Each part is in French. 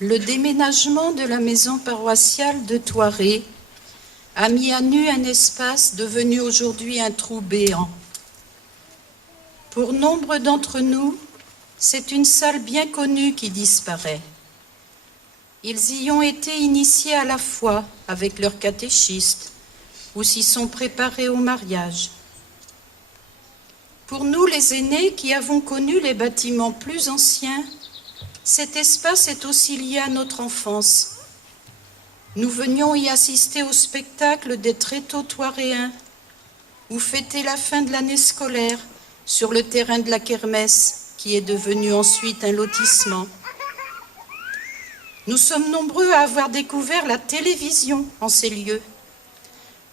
Le déménagement de la maison paroissiale de Thoiré a mis à nu un espace devenu aujourd'hui un trou béant. Pour nombre d'entre nous, c'est une salle bien connue qui disparaît. Ils y ont été initiés à la foi avec leurs catéchistes ou s'y sont préparés au mariage. Pour nous, les aînés qui avons connu les bâtiments plus anciens, cet espace est aussi lié à notre enfance. Nous venions y assister au spectacle des tréteaux thoiréens ou fêter la fin de l'année scolaire sur le terrain de la kermesse, qui est devenu ensuite un lotissement. Nous sommes nombreux à avoir découvert la télévision en ces lieux.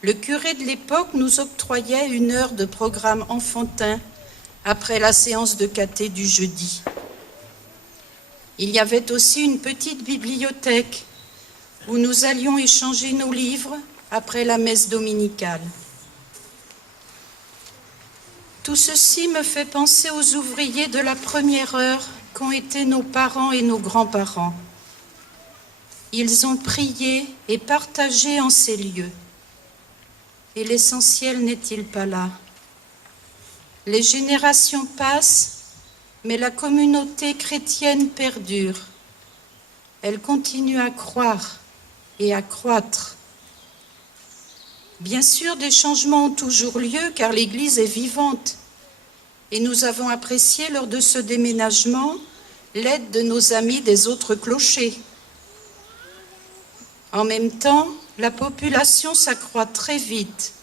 Le curé de l'époque nous octroyait 1 heure de programme enfantin après la séance de caté du jeudi. Il y avait aussi une petite bibliothèque où nous allions échanger nos livres après la messe dominicale. Tout ceci me fait penser aux ouvriers de la première heure qu'ont été nos parents et nos grands-parents. Ils ont prié et partagé en ces lieux. Et l'essentiel n'est-il pas là? Les générations passent, mais la communauté chrétienne perdure. Elle continue à croire et à croître. Bien sûr, des changements ont toujours lieu car l'Église est vivante. Et nous avons apprécié lors de ce déménagement l'aide de nos amis des autres clochers. En même temps, la population s'accroît très vite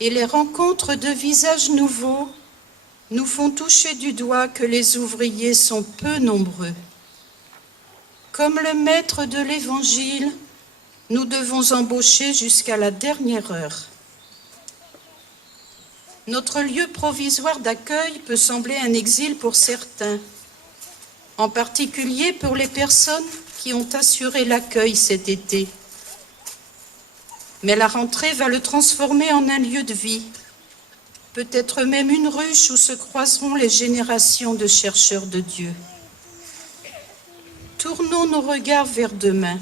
et les rencontres de visages nouveaux nous font toucher du doigt que les ouvriers sont peu nombreux. Comme le maître de l'Évangile, nous devons embaucher jusqu'à la dernière heure. Notre lieu provisoire d'accueil peut sembler un exil pour certains, en particulier pour les personnes qui ont assuré l'accueil cet été. Mais la rentrée va le transformer en un lieu de vie, peut-être même une ruche où se croiseront les générations de chercheurs de Dieu. Tournons nos regards vers demain.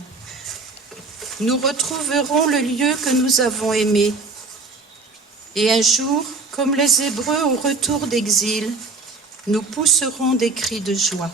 Nous retrouverons le lieu que nous avons aimé. Et un jour, comme les Hébreux au retour d'exil, nous pousserons des cris de joie.